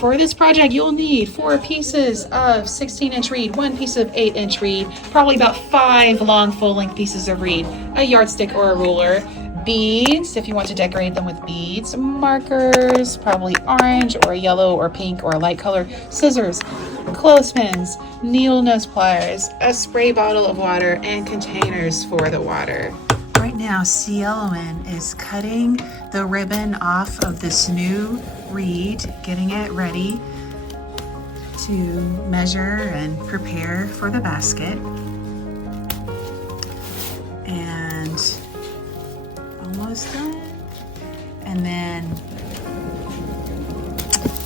for this project, you'll need 4 pieces of 16-inch reed, 1 piece of 8-inch reed, probably about 5 long full-length pieces of reed, a yardstick or a ruler, beads, if you want to decorate them with beads, markers, probably orange or yellow or pink or a light color, scissors, clothespins, needle nose pliers, a spray bottle of water, and containers for the water. Right now, Cielowin is cutting the ribbon off of this new reed, getting it ready to measure and prepare for the basket. And almost done. And then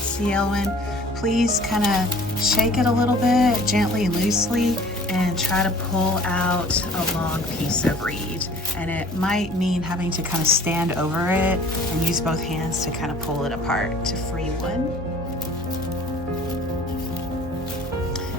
Cielowin, please kind of shake it a little bit, gently and loosely, and try to pull out a long piece of reed. And it might mean having to kind of stand over it and use both hands to kind of pull it apart to free one.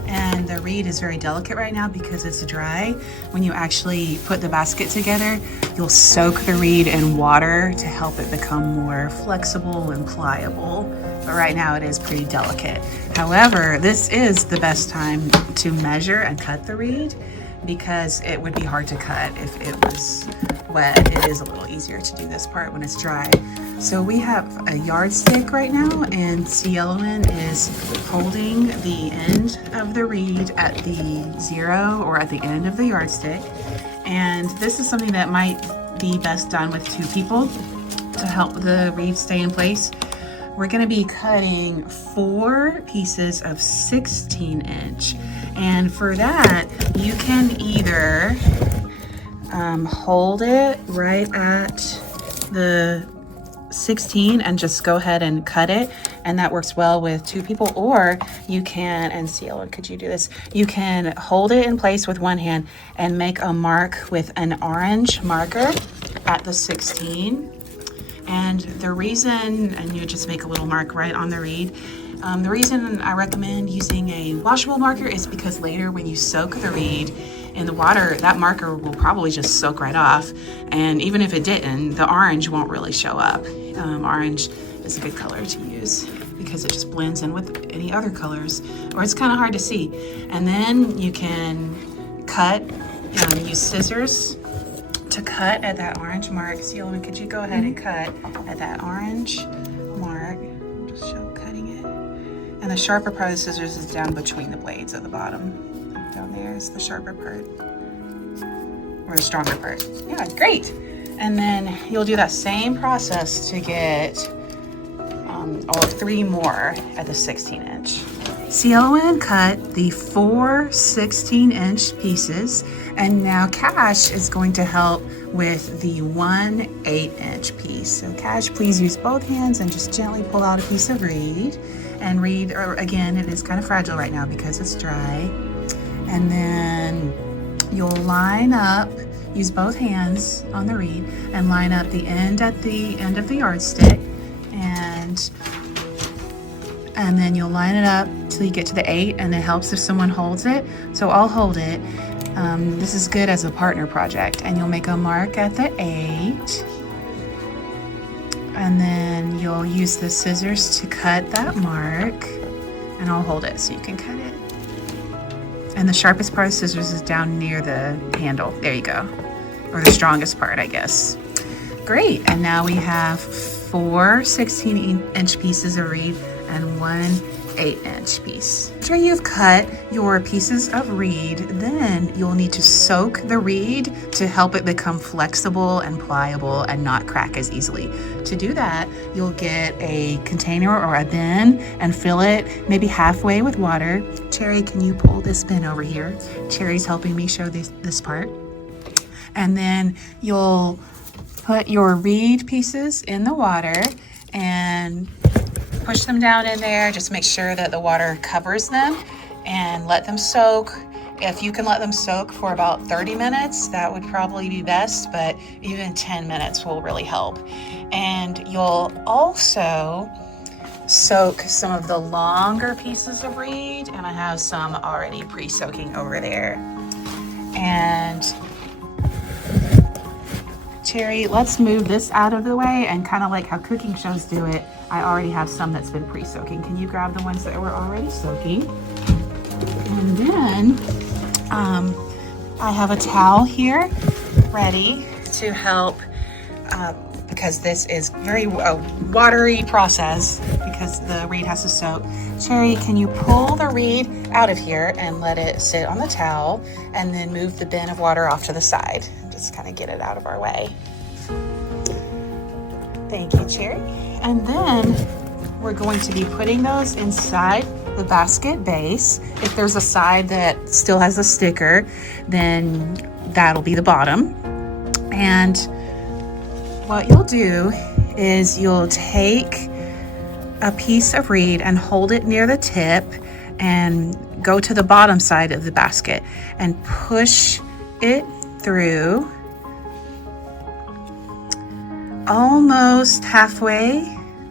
And the reed is very delicate right now because it's dry. When you actually put the basket together, you'll soak the reed in water to help it become more flexible and pliable. But right now it is pretty delicate. However, this is the best time to measure and cut the reed because it would be hard to cut if it was wet. It is a little easier to do this part when it's dry. So we have a yardstick right now, and Cielowin is holding the end of the reed at the 0 or at the end of the yardstick. And this is something that might be best done with 2 people to help the reed stay in place. We're going to be cutting 4 pieces of 16-inch. And for that, you can either hold it right at the 16 and just go ahead and cut it, and that works well with 2 people. Or you can, and Cielowin, could you do this? You can hold it in place with one hand and make a mark with an orange marker at the 16. And the reason, and you just make a little mark right on the reed. The reason I recommend using a washable marker is because later when you soak the reed in the water, that marker will probably just soak right off. And even if it didn't, the orange won't really show up. Orange is a good color to use because it just blends in with any other colors, or it's kind of hard to see. And then you can cut, use scissors to cut at that orange mark. Cielowin, could you go ahead and cut at that orange mark? Just show cutting it. And the sharper part of the scissors is down between the blades at the bottom. Down there is the sharper part, or the stronger part. Yeah, great. And then you'll do that same process to get all 3 more at the 16-inch. Cielowin cut the 4 16-inch pieces, and now Cash is going to help with the 1 8-inch piece. So Cash, please use both hands and just gently pull out a piece of reed. And reed, or again, it is kind of fragile right now because it's dry. And then you'll line up, use both hands on the reed, and line up the end at the end of the yardstick. And then you'll line it up till you get to the 8, and it helps if someone holds it. So I'll hold it. This is good as a partner project. And you'll make a mark at the 8. And then you'll use the scissors to cut that mark. And I'll hold it so you can cut it. And the sharpest part of the scissors is down near the handle. There you go. Or the strongest part, I guess. Great. And now we have 4 16-inch pieces of reed and 1 8-inch piece. After you've cut your pieces of reed, then you'll need to soak the reed to help it become flexible and pliable and not crack as easily. To do that, you'll get a container or a bin and fill it maybe halfway with water. Cherry, can you pull this bin over here? Cherry's helping me show this part. And then you'll put your reed pieces in the water and push them down in there. Just make sure that the water covers them and let them soak. If you can let them soak for about 30 minutes, that would probably be best, but even 10 minutes will really help. And you'll also soak some of the longer pieces of reed, and I have some already pre-soaking over there. And Cherry, let's move this out of the way, and kind of like how cooking shows do it, I already have some that's been pre-soaking. Can you grab the ones that were already soaking? And then I have a towel here ready to help because this is very watery process because the reed has to soak. Cherry, can you pull the reed out of here and let it sit on the towel, and then move the bin of water off to the side? Just kind of get it out of our way. Thank you, Cherry. And then we're going to be putting those inside the basket base. If there's a side that still has a sticker, then that'll be the bottom. And what you'll do is you'll take a piece of reed and hold it near the tip and go to the bottom side of the basket and push it through almost halfway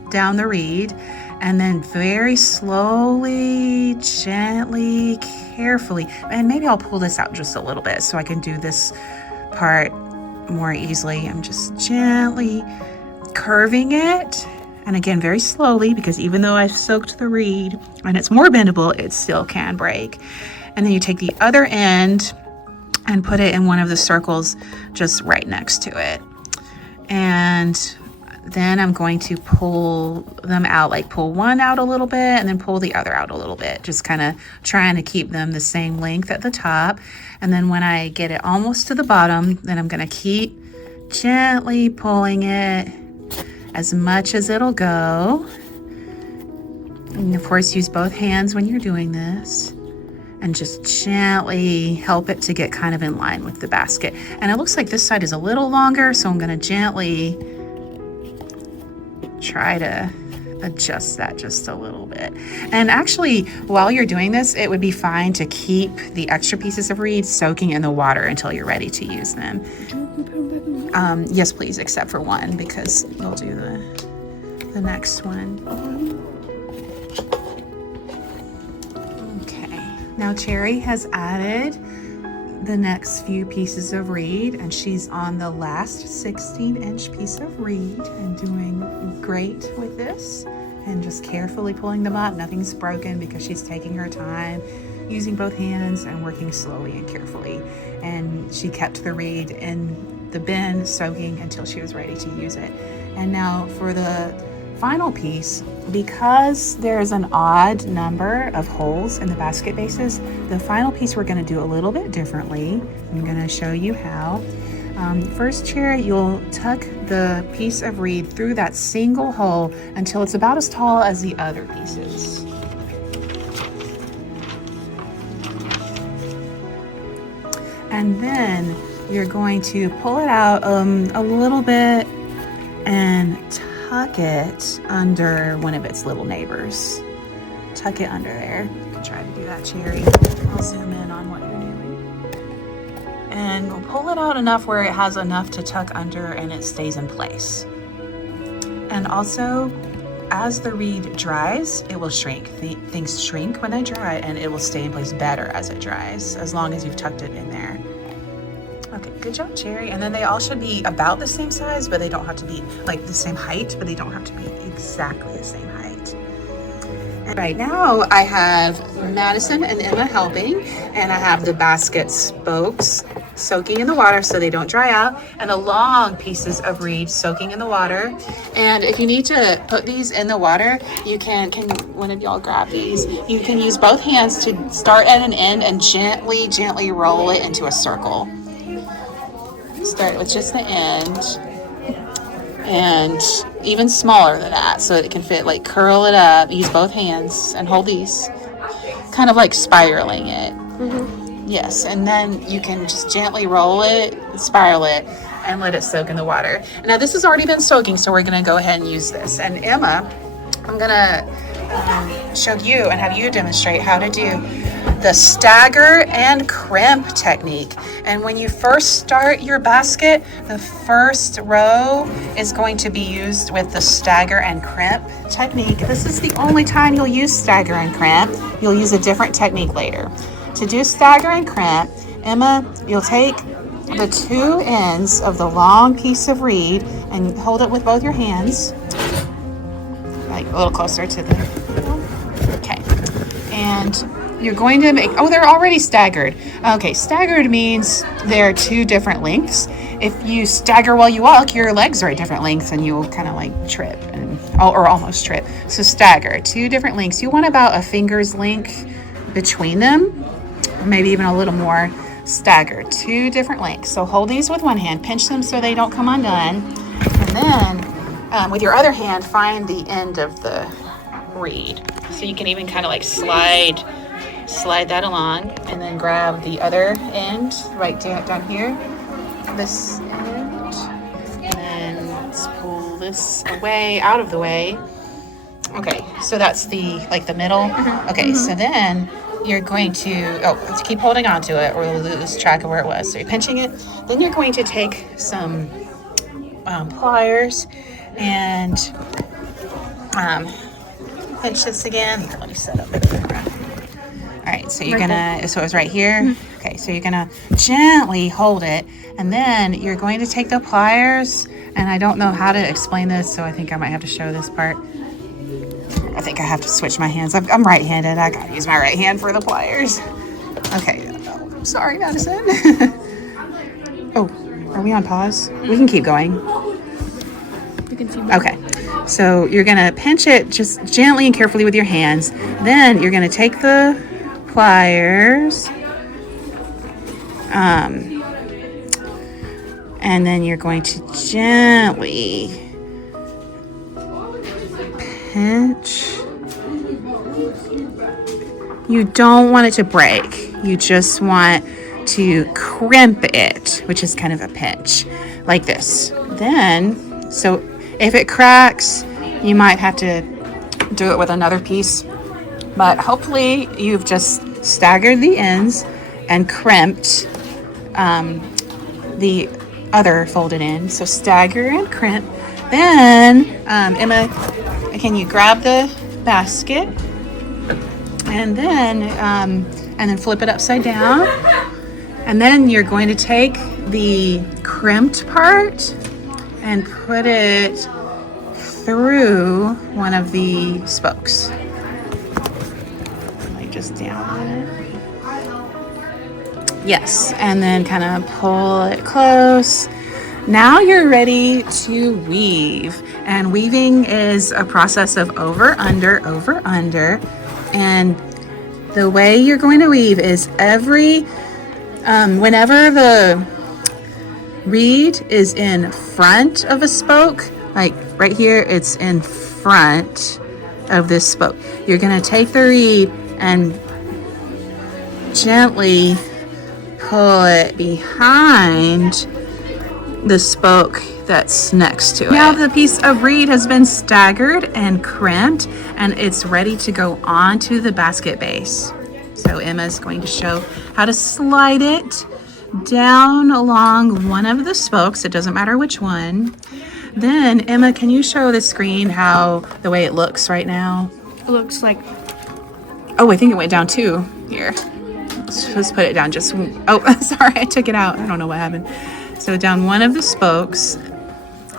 down the reed, and then very slowly, gently, carefully, and maybe I'll pull this out just a little bit so I can do this part more easily. I'm just gently curving it, and again very slowly, because even though I've soaked the reed and it's more bendable, it still can break. And then you take the other end and put it in one of the circles just right next to it. And then I'm going to pull them out, like pull one out a little bit and then pull the other out a little bit, just kind of trying to keep them the same length at the top. And then when I get it almost to the bottom, then I'm going to keep gently pulling it as much as it'll go. And of course, use both hands when you're doing this, and just gently help it to get kind of in line with the basket. And it looks like this side is a little longer, so I'm going to gently try to adjust that just a little bit. And actually, while you're doing this, it would be fine to keep the extra pieces of reed soaking in the water until you're ready to use them. Yes, please, except for one, because you'll do the next one. Now Cherry has added the next few pieces of reed, and she's on the last 16-inch piece of reed and doing great with this, and just carefully pulling them up. Nothing's broken because she's taking her time, using both hands and working slowly and carefully. And she kept the reed in the bin soaking until she was ready to use it. And now for the final piece, because there's an odd number of holes in the basket bases, the final piece we're going to do a little bit differently. I'm going to show you how. First, Cherry, you'll tuck the piece of reed through that single hole until it's about as tall as the other pieces. And then you're going to pull it out a little bit and tuck it under one of its little neighbors. Tuck it under there. You can try to do that, Cherry. I'll zoom in on what you're doing. And we'll pull it out enough where it has enough to tuck under and it stays in place. And also, as the reed dries, it will shrink. Things shrink when they dry, and it will stay in place better as it dries, as long as you've tucked it in there. Okay, good job, Cherry. And then they all should be about the same size, but they don't have to be like the same height, but they don't have to be exactly the same height. And right now I have Madison and Emma helping, and I have the basket spokes soaking in the water so they don't dry out, and the long pieces of reed soaking in the water. And if you need to put these in the water, you can one of y'all grab these? You can use both hands to start at an end and gently roll it into a circle. Start with just the end, and even smaller than that so it can fit, like curl it up, use both hands and hold these, kind of like spiraling it. Yes, and then you can just gently roll it, spiral it, and let it soak in the water. Now this has already been soaking, so we're going to go ahead and use this. And Emma, I'm going to show you and have you demonstrate how to do the stagger and crimp technique. And when you first start your basket, the first row is going to be used with the stagger and crimp technique. This is the only time you'll use stagger and crimp. You'll use a different technique later. To do stagger and crimp, Emma, you'll take the two ends of the long piece of reed and hold it with both your hands, like a little closer to the, okay. And you're going to make, oh, they're already staggered. Okay, staggered means they're two different lengths. If you stagger while you walk, your legs are at different lengths and you'll kind of like trip and, or almost trip. So stagger, two different lengths. You want about a finger's length between them, or maybe even a little more. Stagger, two different lengths. So hold these with one hand, pinch them so they don't come undone. And then with your other hand, find the end of the reed. So you can even kind of like slide that along and then grab the other end right down here, this end, and then let's pull this away, out of the way. Okay, so that's the, like the middle. Okay, so then you're going to, let's keep holding on to it or we'll lose track of where it was. So you're pinching it. Then you're going to take some pliers and pinch this again. Let me set up the camera. All right, so you're gonna, so it was right here. Okay, so you're gonna gently hold it, and then you're going to take the pliers, and I don't know how to explain this, so I think I might have to show this part. I think I have to switch my hands. I'm right-handed. I gotta use my right hand for the pliers. Okay, sorry, Madison. Oh, are we on pause? We can keep going. You can see. Okay, so you're gonna pinch it just gently and carefully with your hands. Then you're gonna take the pliers, and then you're going to gently pinch. You don't want it to break. You just want to crimp it, which is kind of a pinch, like this. Then, so if it cracks, you might have to do it with another piece, but hopefully you've just staggered the ends and crimped the other folded end. So stagger and crimp. Then, Emma, can you grab the basket and then flip it upside down? And then you're going to take the crimped part and put it through one of the spokes. Like just down on it. Yes, and then kind of pull it close. Now you're ready to weave. And weaving is a process of over, under. And the way you're going to weave is whenever the reed is in front of a spoke, like right here, it's in front of this spoke. You're going to take the reed and gently pull it behind the spoke that's next to it. Now the piece of reed has been staggered and crimped, and it's ready to go onto the basket base. So Emma's going to show how to slide it down along one of the spokes. It doesn't matter which one. Then Emma, can you show the screen the way it looks right now? It looks like, oh, I think it went down too. Here, let's put it down just, oh, sorry, I took it out. I don't know what happened. So down one of the spokes,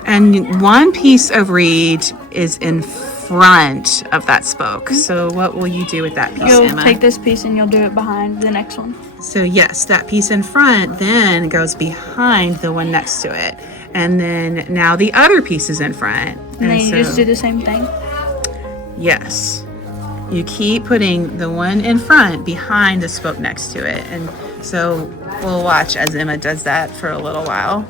and one piece of reed is in front of that spoke. So what will you do with that piece, you'll Emma? take this piece and you'll do it behind the next one. So yes, that piece in front then goes behind the one next to it. And then now the other piece is in front. And then you just do the same thing? Yes. You keep putting the one in front behind the spoke next to it. And so we'll watch as Emma does that for a little while.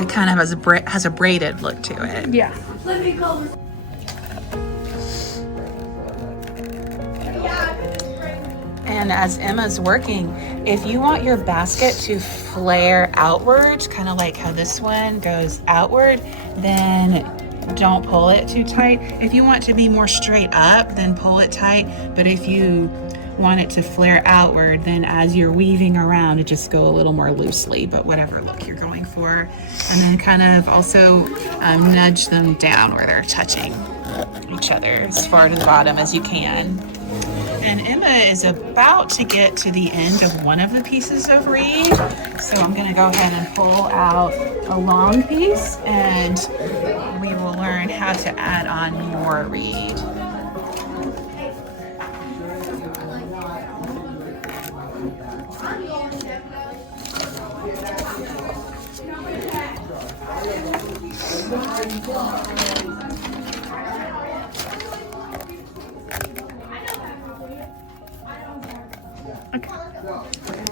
It kind of has a braided look to it. Yeah. And as Emma's working, if you want your basket to flare outward, kind of like how this one goes outward, then don't pull it too tight. If you want it to be more straight up, then pull it tight. But if you want it to flare outward, then as you're weaving around, it just go a little more loosely, but whatever look you're going for. And then kind of also nudge them down where they're touching. each other as far to the bottom as you can. And Emma is about to get to the end of one of the pieces of reed. So I'm gonna go ahead and pull out a long piece and we will learn how to add on more reed.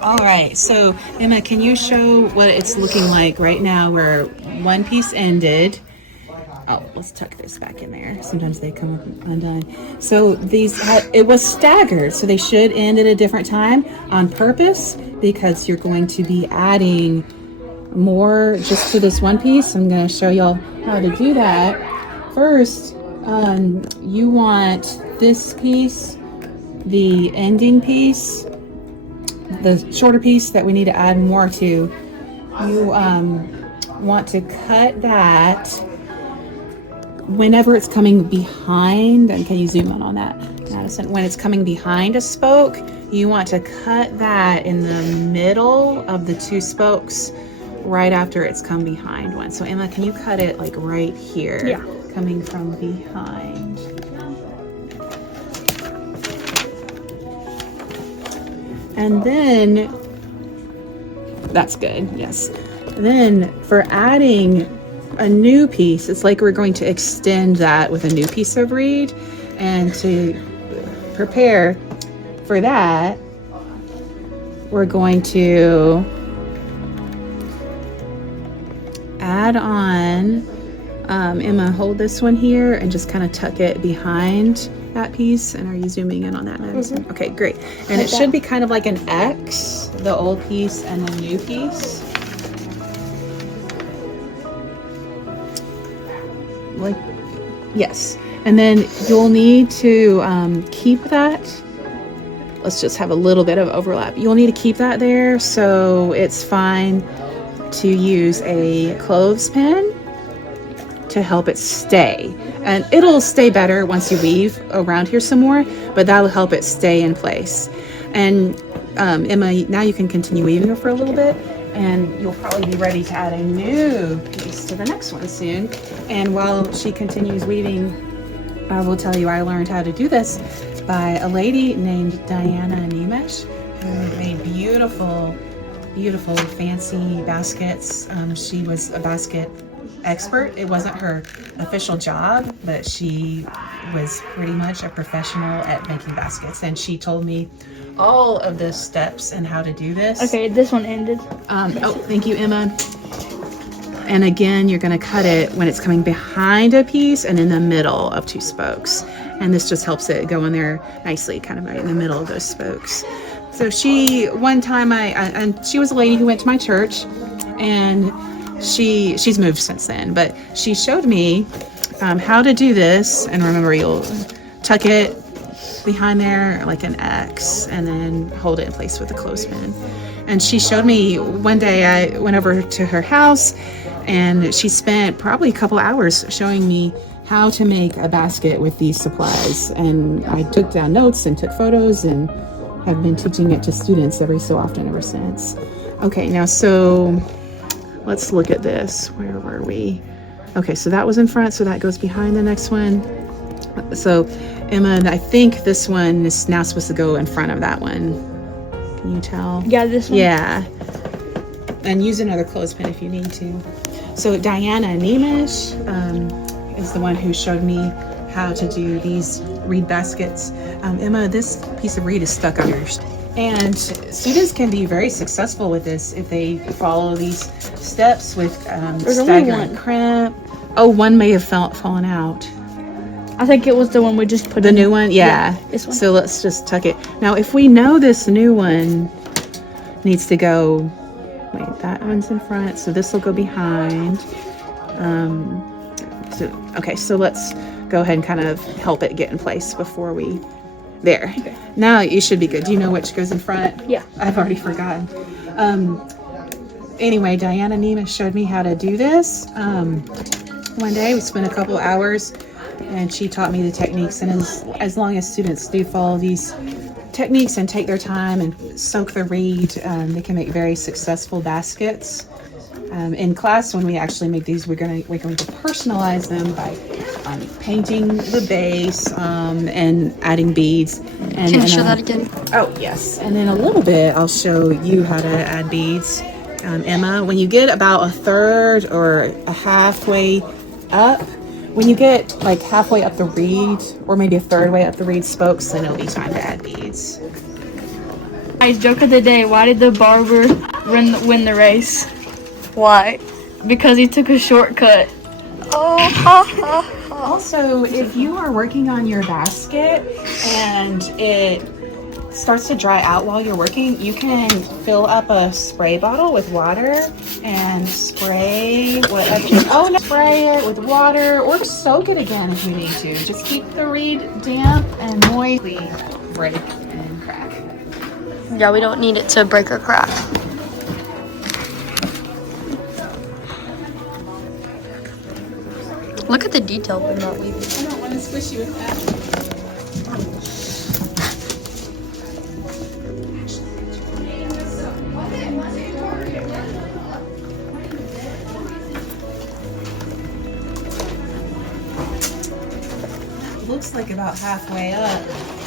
All right, so Emma, can you show what it's looking like right now where one piece ended? Oh, let's tuck this back in there. Sometimes they come undone. So it was staggered, so they should end at a different time on purpose because you're going to be adding more just to this one piece. I'm going to show y'all how to do that. First, you want this piece, the ending piece, the shorter piece that we need to add more to. You want to cut that whenever it's coming behind. And can you zoom in on that, Madison? When it's coming behind a spoke, you want to cut that in the middle of the two spokes right after it's come behind one. So Emma, can you cut it like right here? Yeah. Coming from behind. And then, that's good, yes. Then for adding a new piece, it's like we're going to extend that with a new piece of reed. And to prepare for that, we're going to add on, Emma, hold this one here and just kind of tuck it behind that piece. And are you zooming in on that, Madison? Okay, great. And it should be kind of like an X, the old piece and the new piece. Like, yes. And then you'll need to keep that. Let's just have a little bit of overlap. You'll need to keep that there so it's fine to use a clothespin to help it stay. And it'll stay better once you weave around here some more, but that'll help it stay in place. And Emma, now you can continue weaving for a little bit, and you'll probably be ready to add a new piece to the next one soon. And while she continues weaving, I will tell you I learned how to do this by a lady named Diana Niemesh, who made beautiful, beautiful, fancy baskets. She was a basket expert. It wasn't her official job, but she was pretty much a professional at making baskets, and she told me all of the steps and how to do this. Okay, this one ended. Oh, thank you, Emma. And again, you're going to cut it when it's coming behind a piece and in the middle of two spokes, and this just helps it go in there nicely, kind of right in the middle of those spokes. So one time and she was a lady who went to my church, and she's moved since then, but she showed me how to do this. And remember, you'll tuck it behind there like an X and then hold it in place with a clothespin. And she showed me one day. I went over to her house and she spent probably a couple hours showing me how to make a basket with these supplies. And I took down notes and took photos and have been teaching it to students every so often ever since. Okay, now so let's look at this. Where were we? Okay, so that was in front, so that goes behind the next one. So Emma, I think this one is now supposed to go in front of that one. Can you tell? Yeah, this one. Yeah. And use another clothespin if you need to. So Diana Niemesh is the one who showed me how to do these reed baskets. Emma, this piece of reed is stuck on yours. And students can be very successful with this if they follow these steps with Stagger and Crimp. Oh, one may have fallen out. I think it was the one we just put The in. new one? Yeah. This one. So let's just tuck it. Now, if we know this new one needs to go, wait, that one's in front, so this will go behind. Okay, so let's go ahead and kind of help it get in place before we... There. Okay. Now you should be good. Do you know which goes in front? Yeah. I've already forgotten. Anyway, Diana Niemesh showed me how to do this. One day we spent a couple hours and she taught me the techniques. And as long as students do follow these techniques and take their time and soak the reed, they can make very successful baskets. In class, when we actually make these, we're going to personalize them by painting the base and adding beads. And, Can you show that again? Oh, yes. And in a little bit, I'll show you how to add beads. Emma, when you get about a third or a halfway up, when you get like halfway up the reed, or maybe a third way up the reed spokes, then it'll be time to add beads. Guys, joke of the day. Why did the barber win the race? Why? Because he took a shortcut. Oh, ha, ha, ha. Also, if you are working on your basket and it starts to dry out while you're working, you can fill up a spray bottle with water and spray whatever. Oh no, spray it with water or soak it again if you need to. Just keep the reed damp and moist. Break and crack. Yeah, we don't need it to break or crack. Look at the detail we're not leaving. I don't want to squish you with that. Looks like about halfway up.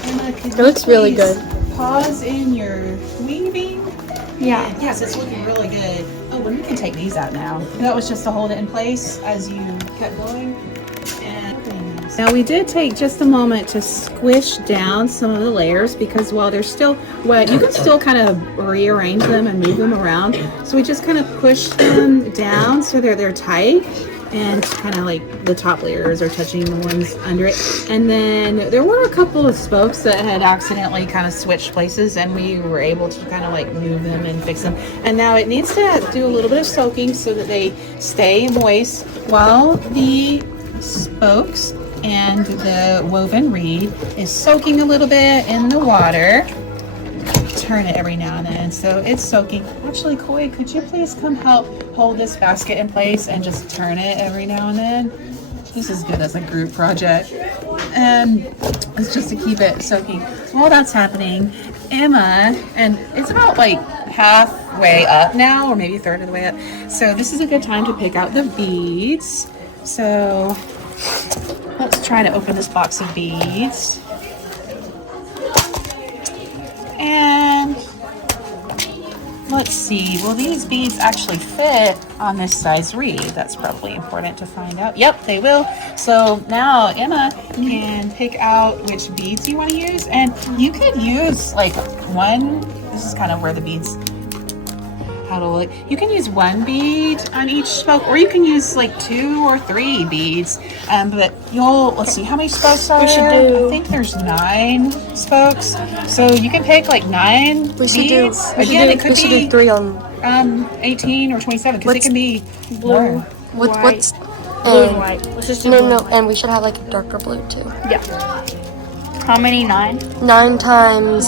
Emma, It looks really good. Pause in your weaving. Yeah. Yes, it's looking really good. Oh, and we can take these out now. That was just to hold it in place as you kept going. And now we did take just a moment to squish down some of the layers because while they're still wet, you can still kind of rearrange them and move them around. So we just kind of push them down so they're tight. And kind of like the top layers are touching the ones under it. And then there were a couple of spokes that had accidentally kind of switched places, and we were able to kind of like move them and fix them. And now it needs to do a little bit of soaking so that they stay moist while the spokes and the woven reed is soaking a little bit in the water. Turn it every now and then so it's soaking. Actually, Koi, could you please come help hold this basket in place and just turn it every now and then? This is good as a group project, and it's just to keep it soaking. While that's happening, Emma, and it's about like halfway up now, or maybe a third of the way up, so this is a good time to pick out the beads. So let's try to open this box of beads. And let's see, will these beads actually fit on this size reed? That's probably important to find out. Yep, they will. So now Emma can pick out which beads you want to use. And you could use like one, this is kind of where the beads, how to look. You can use one bead on each spoke, or you can use like 2 or 3 beads. But let's see, how many spokes are there? I think there's 9 spokes. So you can pick like 9 beads. Again, it could be 3 on 18 or 27 because it can be blue. what's Blue and white. Let's just do blue and white. and we should have like a darker blue too. Yeah. How many? 9? 9 times.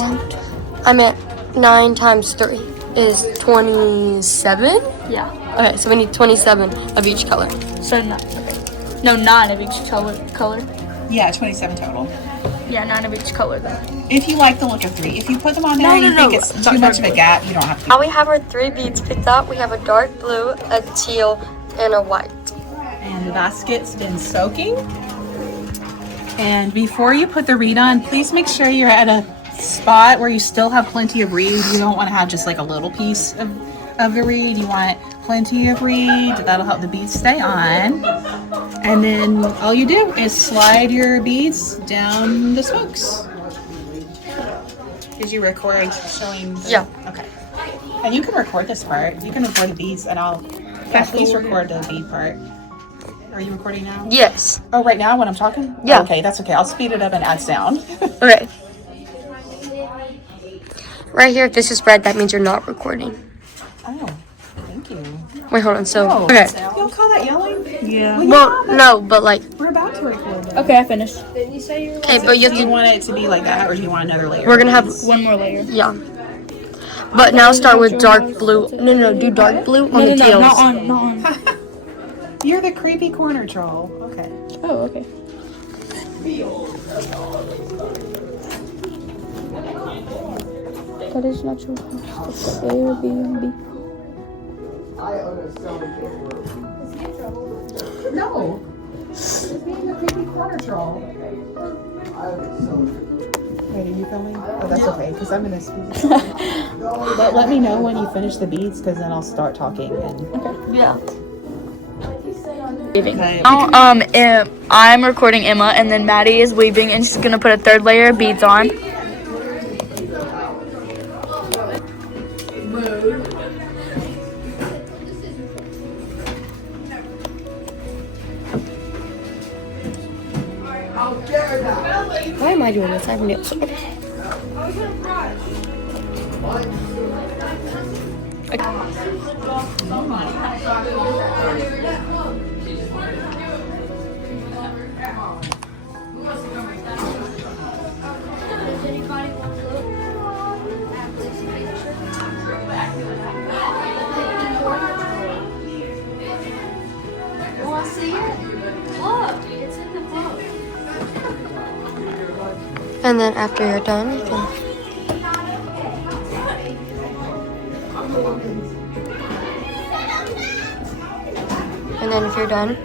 I meant 9 times 3 is 27. Yeah. Okay, so we need 27 of each color. So no, 9 of each color. Yeah, 27 total. Yeah, 9 of each color though. If you like the look of 3. If you put them on there and you think it's too much of a gap, you don't have to. Now we have our 3 beads picked out. We have a dark blue, a teal, and a white. And the basket's been soaking. And before you put the reed on, please make sure you're at a spot where you still have plenty of reed. You don't want to have just like a little piece of the reed. You want plenty of reed. That'll help the beads stay on. And then all you do is slide your beads down the spokes. Did you record showing? Yeah. Okay. And you can record this part. You can record the beads, and please record the bead part. Are you recording now? Yes. Oh, right now when I'm talking? Yeah. Okay, that's okay. I'll speed it up and add sound. Okay. Right here, if this is red, that means you're not recording. Oh, thank you. Wait, hold on. So, Oh, okay. You don't call that yelling? Yeah. Well, no, but like, We're about to record it. Okay, I finished. okay, but you Do have you to, want it to be like that, or do you want another layer? we're gonna have, One more layer. yeah. But now start with dark blue. No, do dark blue on the tails. not on. You're the creepy corner troll. Okay. Oh, okay. That is not your house. The Airbnb. No. It's being a creepy corner troll. Wait, are you filming? Oh, that's okay, because I'm gonna speak. But let me know when you finish the beads, because then I'll start talking. And... Yeah. Now, I'm recording Emma, and then Maddie is weaving, and she's gonna put a third layer of beads on. Why am I doing this? I have nails. And then after you're done, you can. And then if you're done.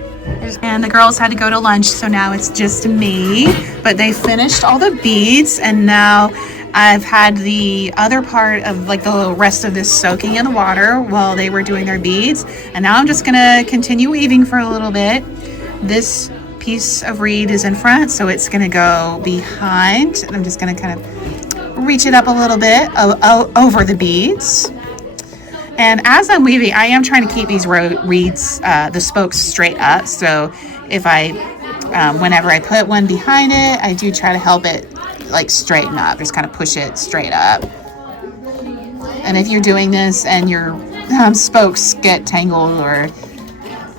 And the girls had to go to lunch, so now it's just me. But they finished all the beads, and now I've had the other part of like the rest of this soaking in the water while they were doing their beads. And now I'm just gonna continue weaving for a little bit. This piece of reed is in front, so it's gonna go behind, and I'm just gonna kind of reach it up a little bit over the beads. And as I'm weaving, I am trying to keep these reeds, the spokes straight up. So if I, whenever I put one behind it, I do try to help it like straighten up, just kind of push it straight up. And if you're doing this and your spokes get tangled or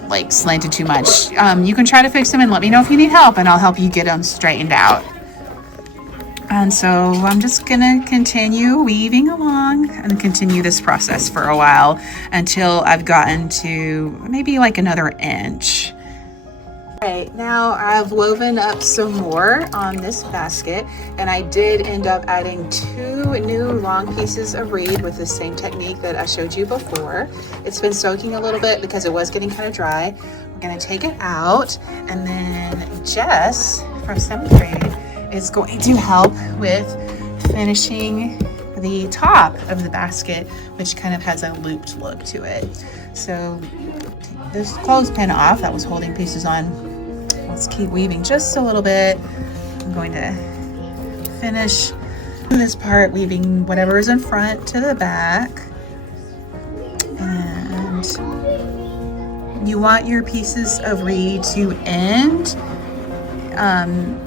like slanted too much, you can try to fix them and let me know if you need help, and I'll help you get them straightened out. And so I'm just gonna continue weaving along and continue this process for a while until I've gotten to maybe like another inch. Right, now I've woven up some more on this basket, and I did end up adding 2 new long pieces of reed with the same technique that I showed you before. It's been soaking a little bit because it was getting kind of dry. We're gonna take it out, and then Jess from 7th grade is going to help with finishing the top of the basket, which kind of has a looped look to it. So this clothespin off that was holding pieces on. Let's keep weaving just a little bit. I'm going to finish this part weaving whatever is in front to the back. And you want your pieces of reed to end.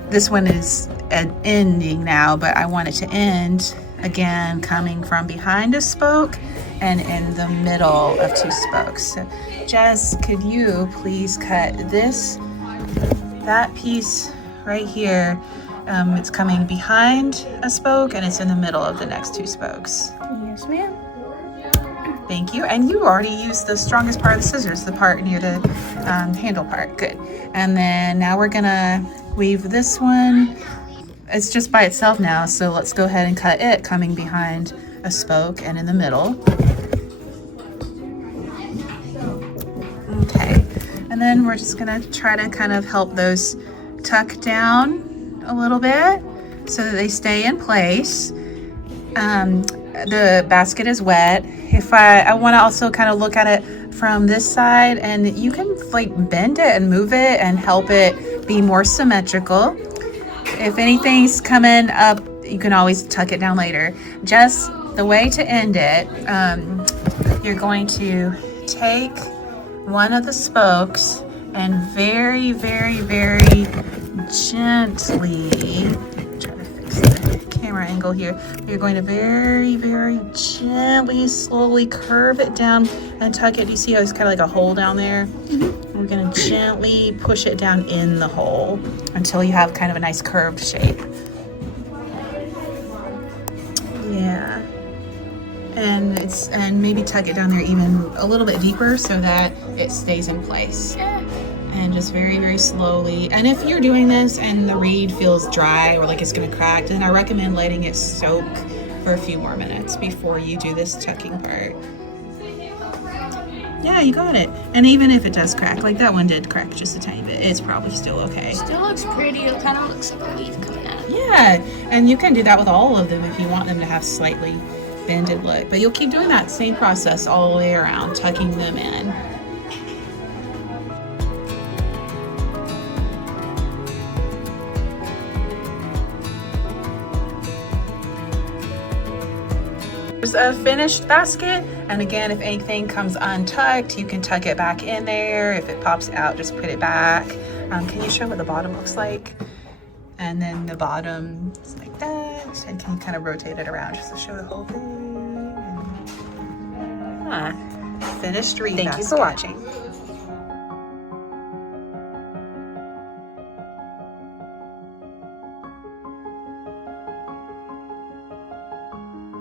This one is ending now, but I want it to end again coming from behind a spoke and in the middle of 2 spokes. So Jess, could you please cut that piece right here? It's coming behind a spoke and it's in the middle of the next 2 spokes. Yes, ma'am. Thank you. And you already used the strongest part of the scissors, the part near the handle part. Good. And then now we're gonna weave this one. It's just by itself now, so let's go ahead and cut it coming behind a spoke and in the middle. Okay, and then we're just gonna try to kind of help those tuck down a little bit so that they stay in place. The basket is wet. If I want to also kind of look at it from this side, and you can like bend it and move it and help it be more symmetrical. If anything's coming up, you can always tuck it down later. Just the way to end it, you're going to take one of the spokes and very, very, very gently, try to fix the camera angle here. You're going to very, very gently, slowly curve it down and tuck it. You see how it's kind of like a hole down there? We're going to gently push it down in the hole until you have kind of a nice curved shape. Yeah. And maybe tuck it down there even a little bit deeper so that it stays in place. And just very, very slowly. And if you're doing this and the reed feels dry or like it's gonna crack, then I recommend letting it soak for a few more minutes before you do this tucking part. Yeah, you got it. And even if it does crack, like that one did crack just a tiny bit, it's probably still okay. Still looks pretty. It kind of looks like a leaf coming out. Yeah, and you can do that with all of them if you want them to have slightly bended look. But you'll keep doing that same process all the way around, tucking them in. A finished basket, and again, if anything comes untucked, you can tuck it back in there. If it pops out, just put it back. Can you show what the bottom looks like? And then the bottom is like that, and can you kind of rotate it around just to show the whole thing? Finished reed basket. Thank you for watching.